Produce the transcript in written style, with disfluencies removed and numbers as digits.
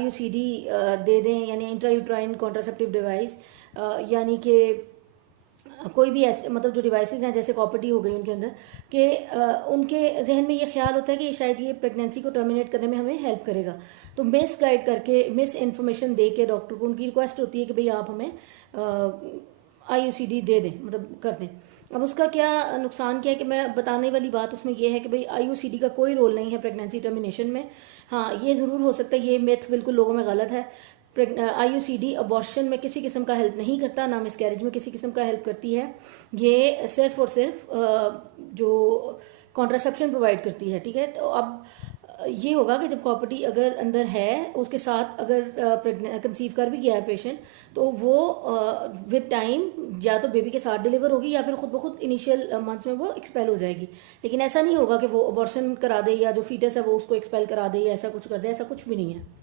IUCD दे दें, यानी intrauterine contraceptive device, यानी कि कोई भी ऐसे मतलब जो डिवाइसेस हैं जैसे कॉपर्टी हो गई उनके अंदर कि उनके जहन में ये ख्याल होता है कि शायद ये प्रेगनेंसी को टर्मिनेट करने में हमें हेल्प करेगा, तो मिस गाइड करके, मिस इन्फॉर्मेशन दे के डॉक्टर को उनकी रिक्वेस्ट होती है कि भाई आप हमें IUCD दे दें, मतलब कर दें। अब उसका क्या नुकसान क्या है कि मैं बताने वाली बात उसमें यह है कि भाई IUCD का कोई रोल नहीं है प्रेगनेंसी टर्मिनेशन में। हाँ, ये ज़रूर हो सकता है, ये मिथ बिल्कुल लोगों में गलत है। IUCD अबॉर्शन में किसी किस्म का हेल्प नहीं करता, ना मिसकैरेज में किसी किस्म का हेल्प करती है। ये सिर्फ और सिर्फ जो कॉन्ट्रासेप्शन प्रोवाइड करती है, ठीक है। तो अब ये होगा कि जब कॉपर्टी अगर अंदर है, उसके साथ अगर कंसीव कर भी गया है पेशेंट, तो वो विद टाइम या तो बेबी के साथ डिलीवर होगी या फिर खुद ब खुद इनिशियल मंथ्स में वो एक्सपेल हो जाएगी। लेकिन ऐसा नहीं होगा कि वो अबॉर्शन करा दे या जो फीटस है वो उसको एक्सपेल करा दे या ऐसा कुछ कर दे, ऐसा कुछ भी नहीं है।